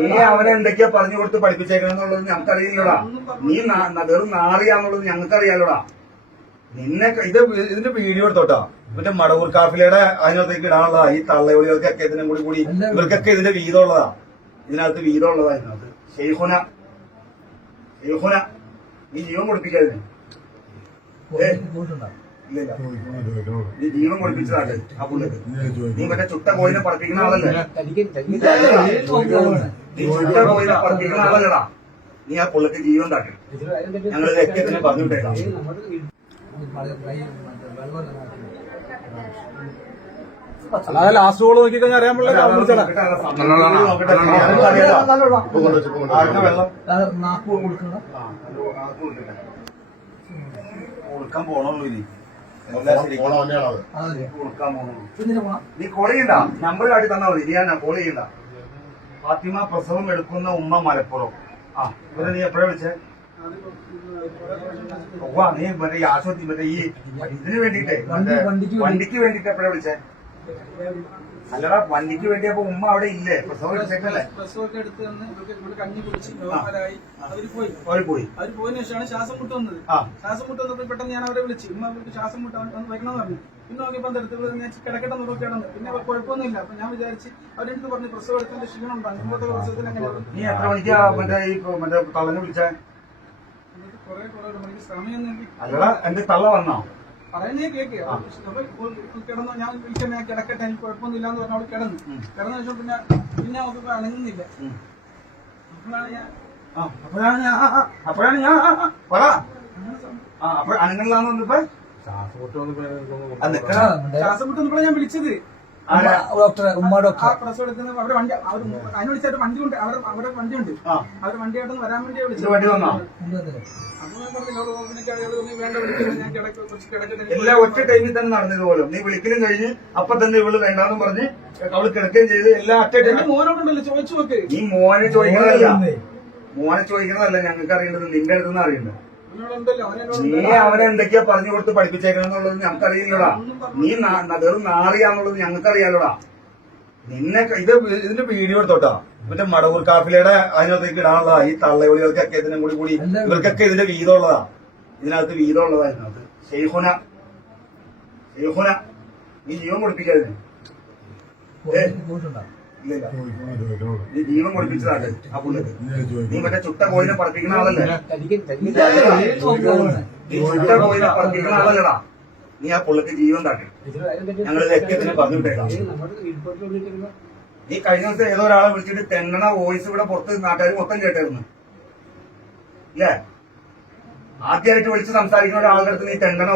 നീ അവനെ എന്തൊക്കെയാ പറഞ്ഞു കൊടുത്ത് പഠിപ്പിച്ചേക്കണെന്നുള്ളത് ഞങ്ങൾക്കറിയില്ലടാ. നീ വെറും നാറിയാന്നുള്ളത് ഞങ്ങൾക്കറിയാലോടാ. നിന്നെ ഇത് ഇതിന്റെ വീഡിയോ എടുത്തോട്ടാ. ഇവന്റെ മടവൂർ കാഫിലയുടെ അതിനകത്തേക്ക് ഇടാനുള്ളതാ ഈ തള്ളയൊളികൾക്കൊക്കെ ഇതിനും കൂടി കൂടി ഇവർക്കൊക്കെ ഇതിന്റെ വീതമുള്ളതാ. ഇതിനകത്ത് വീതമുള്ളതാ ഇതിനകത്ത്. ഷെയ്ഹുന ഷെയ്ഹുന നീ ജീവൻ കൊടുപ്പിക്കാതിന്. ഏ നീ ജീവൻ കൊടുപ്പിച്ചതാട്ടെ ആ പുള്ളിക്ക്. നീ മറ്റേ ചുട്ട കോയിനെ പറപ്പിക്കുന്ന ആളല്ലേ? നീ ചുട്ട കോയിനെ പറപ്പിക്കുന്ന ആളല്ലടാ. നീ ആ പുള്ളിക്ക് ജീവൻ താട്ടി ഞങ്ങൾ ലക്ഷ്യത്തിന് പറഞ്ഞുവിട്ടേക്കാം അല്ലാതെ ലാസ്റ്റ് ഗോൾ നോക്കി കഴിഞ്ഞാൽ അറിയാൻ. കൊടുക്കാൻ ഇനി? നീ കോൾ ചെയ്യണ്ട. നമ്പർ കാട്ടി തന്നാ മതി. നീ ഞാൻ കോൾ ചെയ്യണ്ട. ഫാത്തിമ പ്രസവം എടുക്കുന്ന ഉമ്മ മലപ്പുറം. ആ ഇവരെ നീ എപ്പോഴാ വിളിച്ചേ? ഓ നീ മറ്റേ ആശുപത്രി മറ്റേ ഈ ഇതിന് വേണ്ടിട്ടേ വണ്ടി- വണ്ടിക്ക് വേണ്ടി. വണ്ടിക്ക് വേണ്ടിട്ട് എപ്പോഴാ വിളിച്ചേ? അല്ലടാ വണ്ടിക്ക് വേണ്ടി അപ്പൊ ഉമ്മ അവിടെ ഇല്ലേ? പ്രസവം എടുത്തേക്കല്ലേ? പ്രസവമൊക്കെ എടുത്ത് തന്നെ ഇവർക്ക് ഇവിടെ കഞ്ഞി കുടിച്ച് നോർമലായി അവർ പോയി. അവർ പോയി. അവർ പോയതിനു ശേഷമാണ് ശ്വാസം മുട്ട് വന്നത് ശ്വാസം മുട്ട് വന്നപ്പോൾ പെട്ടെന്ന് ഞാൻ അവരെ വിളിച്ചു. ഉമ്മ അവർക്ക് ശ്വാസം മുട്ട് വന്ന് വെക്കണമെന്ന് പറഞ്ഞു. പിന്നെ നോക്കിയപ്പോൾ അടുത്ത് ഞാൻ കിടക്കട്ടെ നോക്കി കിടന്നു പിന്നെ അവർ കുഴപ്പമൊന്നുമില്ല. അപ്പൊ ഞാൻ വിചാരിച്ച് അവരെടുത്ത് പറഞ്ഞു പ്രസവം എടുത്തതിന്റെ ക്ഷീണം ഉണ്ടാകും. മുമ്പത്തെ പ്രസവത്തിൽ അങ്ങനെ നീ എത്ര മണിക്കാ മറ്റേ ഈ മറ്റേ തള്ളനെ വിളിച്ചേ? കുറെ കുറെ മണിക്ക് സമയം അല്ലടാ എന്റെ തള്ള വന്നോ? പറയുന്നേ കേക്ക് കിടന്നു ഞാൻ വിളിക്കാൻ ഞാൻ കിടക്കട്ടെ എനിക്ക് കുഴപ്പമൊന്നുമില്ല എന്ന് പറഞ്ഞു അവൾ കിടന്നു. കിടന്നു പിന്നെ പിന്നെ അവർക്ക് അണങ്ങുന്നില്ല. അപ്പോഴാണ് ഞാൻ ആ, അപ്പോഴാണ് ഞാൻ അപ്പോഴാണ് ഞാൻ പറ. ശ്വാസം വന്നപ്പോഴാണ് ഞാൻ വിളിച്ചത്? ഡോക്ടറെ ഉമ്മ ഡോക്ടർ വണ്ടി അവർ അതിന് വിളിച്ചായിട്ട് വണ്ടി ഉണ്ട് അവിടെ വണ്ടി ഉണ്ട് വണ്ടിയായിട്ടൊന്ന് വരാൻ വേണ്ടി വണ്ടി വന്നോ? അപ്പൊ ഞാൻ പറഞ്ഞു "ലോഡ് ഓപ്പണിക്ക് അയാൾ ഒന്നും വേണ്ട വിളിക്കുന്നത് ഞാൻ കിടക്ക കുറച്ച് കിടക്കട്ടെ എനിക്ക് എല്ലാം ഒറ്റ ടൈമിൽ തന്നെ നടന്നത് പോലും. നീ വിളിക്കലും കഴിഞ്ഞ് അപ്പൊ തന്നെ ഇവൾ വേണ്ടാന്ന് പറഞ്ഞ് അവൾ കിടക്കുകയും ചെയ്ത് എല്ലാ ഒറ്റ ടൈമിൽ മോനോടുണ്ടല്ലോ ചോദിച്ചു നോക്ക്. നീ മോനെ ചോദിക്കുന്നതല്ല മോനെ ചോദിക്കുന്നതല്ല ഞങ്ങൾക്ക് അറിയേണ്ടത് നിന്റെ അടുത്തുനിന്ന് അറിയേണ്ടത്. നീ അവനെ എന്തൊക്കെയാ പറഞ്ഞു കൊടുത്ത് പഠിപ്പിച്ചേക്കണെന്നുള്ളത് ഞങ്ങൾക്കറിയില്ലടാ. നീ വെറും നാറിയാന്നുള്ളത് ഞങ്ങൾക്കറിയാലോടാ. നിന്നെ ഇത് ഇതിന്റെ വീഡിയോ എടുത്തോട്ടാ. ഇവന്റെ മടവൂർ കാഫിലയുടെ അതിനകത്തേക്ക് ഇടാനുള്ളതാ ഈ തള്ളയൊളികൾക്കൊക്കെ ഇതിനും കൂടി കൂടി ഇവർക്കൊക്കെ ഇതിന്റെ വീതമുള്ളതാ. ഇതിനകത്ത് വീതമുള്ളതാ ഇതിനകത്ത്. ഷെയ്ഹുന ഷെയ്ഹുന നീ ജീവൻ കൊടുപ്പിക്കാതിന് ഏ നീ ജീവൻ കൊടുപ്പിച്ചതാട്ടെ ആ പുള്ളിക്ക് നീ മറ്റേ ചുട്ട കോയിനെ പറപ്പിക്കുന്ന ആളല്ലേ നീ ചുട്ട കോയിനെ പറപ്പിക്കുന്ന ആളല്ലടാ നീ ആ പുള്ളിക്ക് ജീവൻ തട്ടി ഞങ്ങൾ രക്തത്തിന് പറഞ്ഞുവിട്ടേക്കാം നീ കഴിഞ്ഞ ദിവസം ഏതോ ഒരാളെ വിളിച്ചിട്ട് തെന്നണ വോയിസ് ഇവിടെ പുറത്ത് നാട്ടുകാർ മൊത്തം കേട്ടായിരുന്നു ഇല്ലേ ആദ്യമായിട്ട് വിളിച്ച് സംസാരിക്കുന്ന ഒരാളുടെ അടുത്ത് നീ തെന്നണ